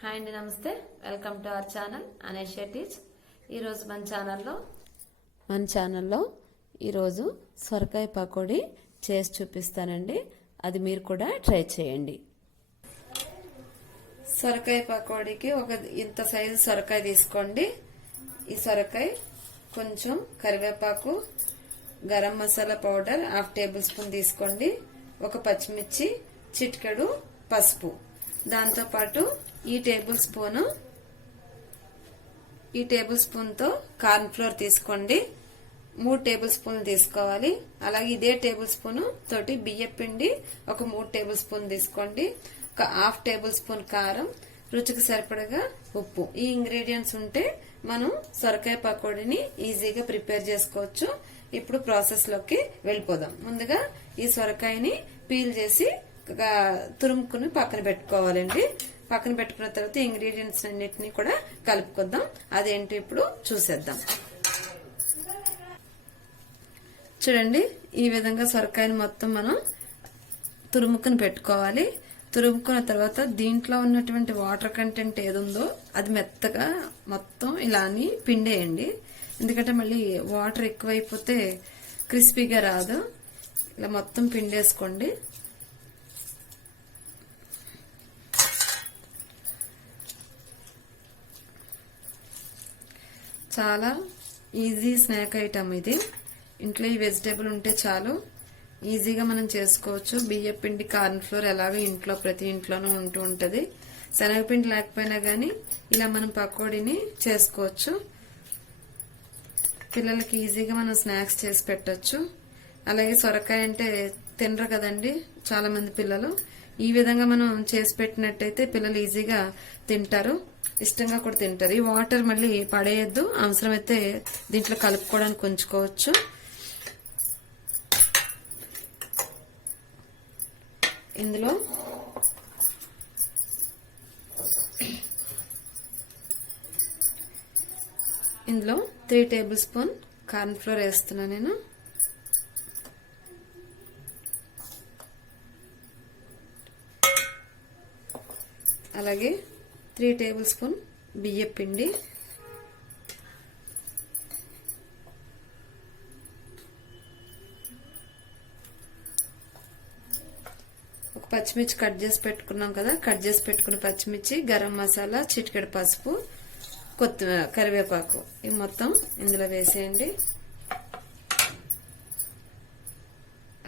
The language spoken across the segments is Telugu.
హాయ్ అండి, నమస్తే. వెల్కమ్ టు అవర్ ఛానల్ అనేషియా టీచ్. ఈరోజు మన ఛానల్లో ఈరోజు సొరకాయ పకోడీ చేసి చూపిస్తానండి. అది మీరు కూడా ట్రై చేయండి. సొరకాయ పకోడీకి ఇంత సైజు సొరకాయ తీసుకోండి. ఈ సొరకాయ కొంచెం కరివేపాకు, garam masala powder 1/2 table spoon తీసుకోండి. ఒక పచ్చిమిర్చి, చిటికెడు పసుపు, దాంతోపాటు ఈ టేబుల్ స్పూన్ తో కార్న్ ఫ్లోర్ తీసుకోండి. 3 టేబుల్ స్పూన్లు తీసుకోవాలి. అలాగే ఇదే టేబుల్ స్పూన్ తోటి బియ్యం పిండి ఒక 3 టేబుల్ స్పూన్ తీసుకోండి. ఒక 1/2 టేబుల్ స్పూన్ కారం, రుచికి సరిపడగా ఉప్పు. ఈ ఇంగ్రీడియంట్స్ ఉంటే మనం సొరకాయ పకోడీని ఈజీగా ప్రిపేర్ చేసుకోవచ్చు. ఇప్పుడు ప్రాసెస్ లోకి వెళ్ళిపోదాం. ముందుగా ఈ సొరకాయని పీల్ చేసి తురుముకుని పక్కన పెట్టుకోవాలండి. పక్కన పెట్టుకున్న తర్వాత ఇంగ్రీడియంట్స్ అన్నిటిని కూడా కలుపుకొద్దాం. అదేంటి ఇప్పుడు చూసేద్దాం. చూడండి, ఈ విధంగా సొరకాయని మొత్తం మనం తురుముకుని పెట్టుకోవాలి. తురుముకున్న తర్వాత దీంట్లో ఉన్నటువంటి వాటర్ కంటెంట్ ఏదుందో అది మెత్తగా మొత్తం ఇలా అని పిండేయండి. ఎందుకంటే మళ్ళీ వాటర్ ఎక్కువైపోతే క్రిస్పీగా రాదు. ఇలా మొత్తం పిండేసుకోండి. చాలా ఈజీ స్నాక్ ఐటమ్ ఇది. ఇంట్లో ఈ వెజిటేబుల్ ఉంటే చాలు, ఈజీగా మనం చేసుకోవచ్చు. బియ్యం పిండి, కార్న్ ఫ్లోర్ ఎలాగో ఇంట్లో ప్రతి ఇంట్లోనూ ఉంటూ ఉంటది. శనగపిండి లేకపోయినా గానీ ఇలా మనం పకోడీని చేసుకోవచ్చు. పిల్లలకి ఈజీగా మనం స్నాక్స్ చేసి పెట్టచ్చు. అలాగే సొరకాయ అంటే తినరు కదండి చాలా మంది పిల్లలు. ఈ విధంగా మనం చేసి పెట్టినట్టయితే పిల్లలు ఈజీగా తింటారు, ఇష్టంగా కూడా తింటారు. ఈ వాటర్ మళ్ళీ పడేయద్దు, అవసరమైతే దీంట్లో కలుపుకోవడానికి ఉంచుకోవచ్చు. ఇందులో 3 టేబుల్ స్పూన్ కార్న్ ఫ్లోర్ వేస్తున్నా నేను. అలాగే 3 టేబుల్ స్పూన్ బియ్యం పిండి, ఒక పచ్చిమిర్చి కట్ చేసి పెట్టుకున్నాం కదా, కట్ చేసి పెట్టుకున్న పచ్చిమిర్చి, గరం మసాలా, చిటికెడు పసుపు, కొత్తిమీర, కరివేపాకు ఇవి మొత్తం ఇందులో వేసేయండి.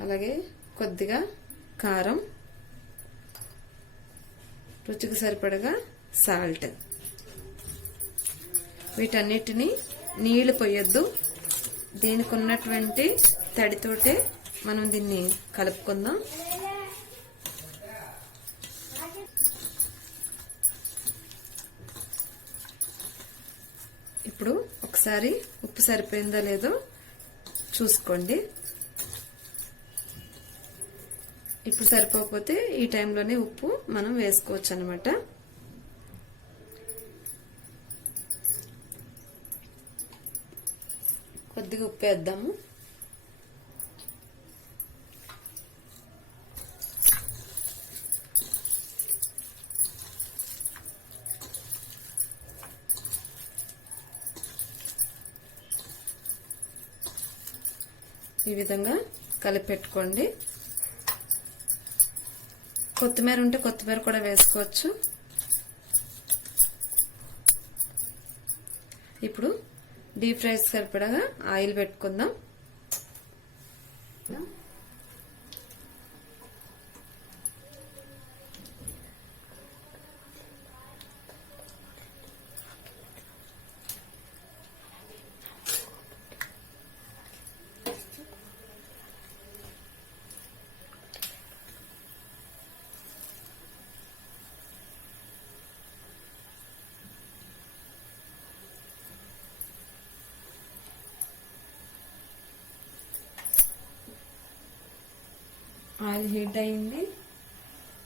అలాగే కొద్దిగా కారం, రుచికి సరిపడగా సాల్ట్. వీటన్నిటిని నీళ్లు పోయొద్దు. దీనికి ఉన్నటువంటి తడితోటే మనం దీన్ని కలుపుకుందాం. ఇప్పుడు ఒకసారి ఉప్పు సరిపోయిందో లేదో చూసుకోండి. ఇప్పుడు సరిపోకపోతే ఈ టైంలోనే ఉప్పు మనం వేసుకోవచ్చు అన్నమాట. కొద్దిగా ఉప్పు వేద్దాము. ఈ విధంగా కలిపి పెట్టుకోండి. కొత్తిమీర ఉంటే కొత్తిమీర కూడా వేసుకోవచ్చు. ఇప్పుడు డీప్ ఫ్రై సరిపడగా ఆయిల్ పెట్టుకుందాం. ఆయిల్ హీట్ అయింది.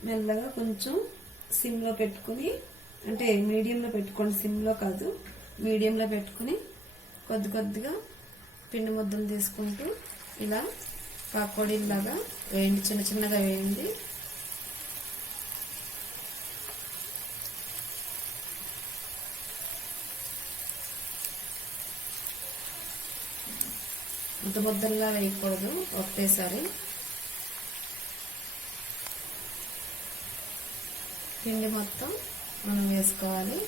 మెల్లగా కొంచెం సిమ్లో పెట్టుకుని, అంటే మీడియంలో పెట్టుకోండి, సిమ్లో కాదు మీడియంలో పెట్టుకుని కొద్ది కొద్దిగా పిండి ముద్దలు తీసుకుంటూ ఇలా పకోడీలాగా వేయండి. చిన్న చిన్నగా వేయండి. ముద్దలా వేయకూడదు, ఒకటేసారి. పిండి మొత్తం మనం వేసుకోవాలి.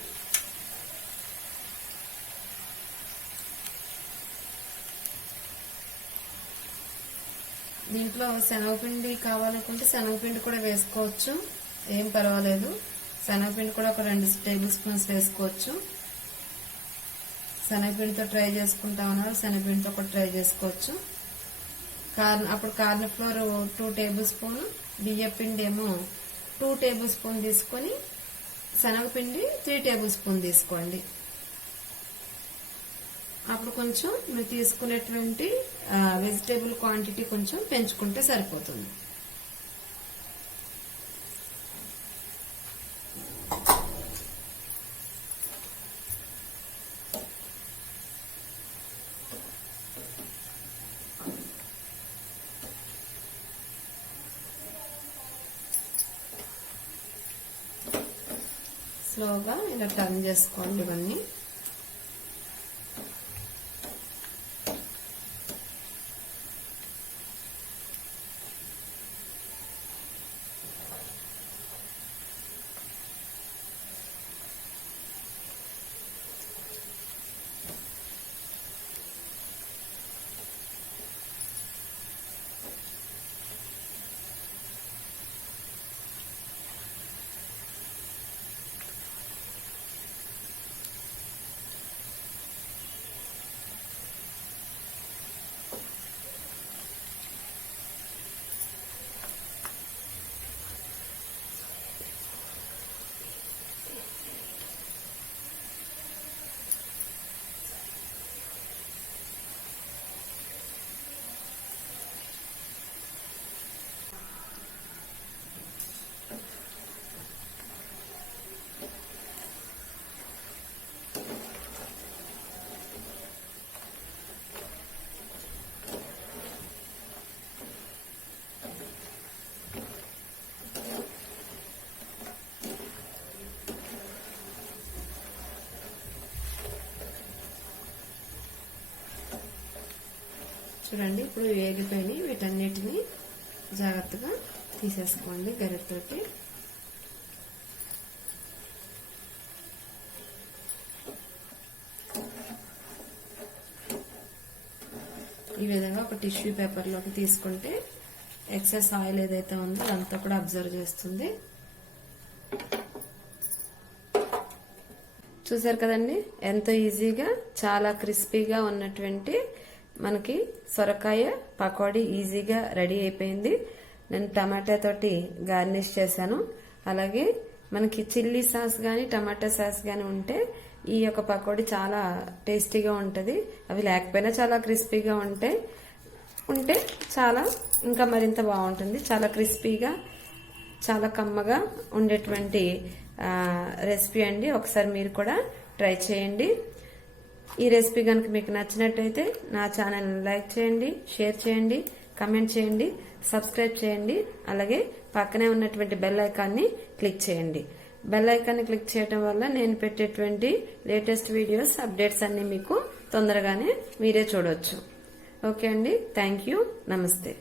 దీంట్లో శనగపిండి కావాలనుకుంటే శనగపిండి కూడా వేసుకోవచ్చు, ఏం పర్వాలేదు. శనగపిండి కూడా ఒక 2 టేబుల్ స్పూన్స్ వేసుకోవచ్చు. శనగపిండితో ట్రై చేసుకుంటా ఉన్నారు, శనగపిండితో కూడా ట్రై చేసుకోవచ్చు. అప్పుడు కార్న్ ఫ్లోర్ 2 టేబుల్ స్పూన్, బియ్య పిండి ఏమో 2 టేబుల్ స్పూన్ తీసుకొని శనగపిండి 3 టేబుల్ స్పూన్ తీసుకోండి. అప్పుడు కొంచెం మీరు తీసుకునేటువంటి వెజిటేబుల్ క్వాంటిటీ కొంచెం పెంచుకుంటే సరిపోతుంది. స్లోగా ఇలా టర్న్ చేసుకోండి ఇవన్నీ. చూడండి, ఇప్పుడు వేగిపోయినాయి. వీటన్నిటిని జాగ్రత్తగా తీసేసుకోండి గరిటెతోటి. ఈ విధంగా ఒక టిష్యూ పేపర్లోకి తీసుకుంటే ఎక్సెస్ ఆయిల్ ఏదైతే ఉందో అదంతా కూడా అబ్జర్వ్ చేస్తుంది. చూసారు కదండి, ఎంతో ఈజీగా చాలా క్రిస్పీగా ఉన్నటువంటి మనకి సొరకాయ పకోడీ ఈజీగా రెడీ అయిపోయింది. నేను టమాటా తోటి గార్నిష్ చేశాను. అలాగే మనకి చిల్లీ సాస్ గాని టమాటా సాస్ గాని ఉంటే ఈ యొక్క పకోడీ చాలా టేస్టీగా ఉంటది. అవి లేకపోయినా చాలా క్రిస్పీగా ఉంటే చాలా ఇంకా మరింత బాగుంటుంది. చాలా క్రిస్పీగా చాలా కమ్మగా ఉండేటువంటి రెసిపీ అండి. ఒకసారి మీరు కూడా ట్రై చేయండి. ఈ రెసిపీ కనుక మీకు నచ్చినట్టయితే నా ఛానల్ లైక్ చేయండి, షేర్ చేయండి, కమెంట్ చేయండి, సబ్స్క్రైబ్ చేయండి. అలాగే పక్కనే ఉన్నటువంటి బెల్ ఐకాన్ని క్లిక్ చేయండి. బెల్ ఐకాన్ని క్లిక్ చేయడం వల్ల నేను పెట్టేటువంటి లేటెస్ట్ వీడియోస్ అప్డేట్స్ అన్ని మీకు తొందరగానే మీరే చూడవచ్చు. ఓకే అండి, థ్యాంక్ యూ, నమస్తే.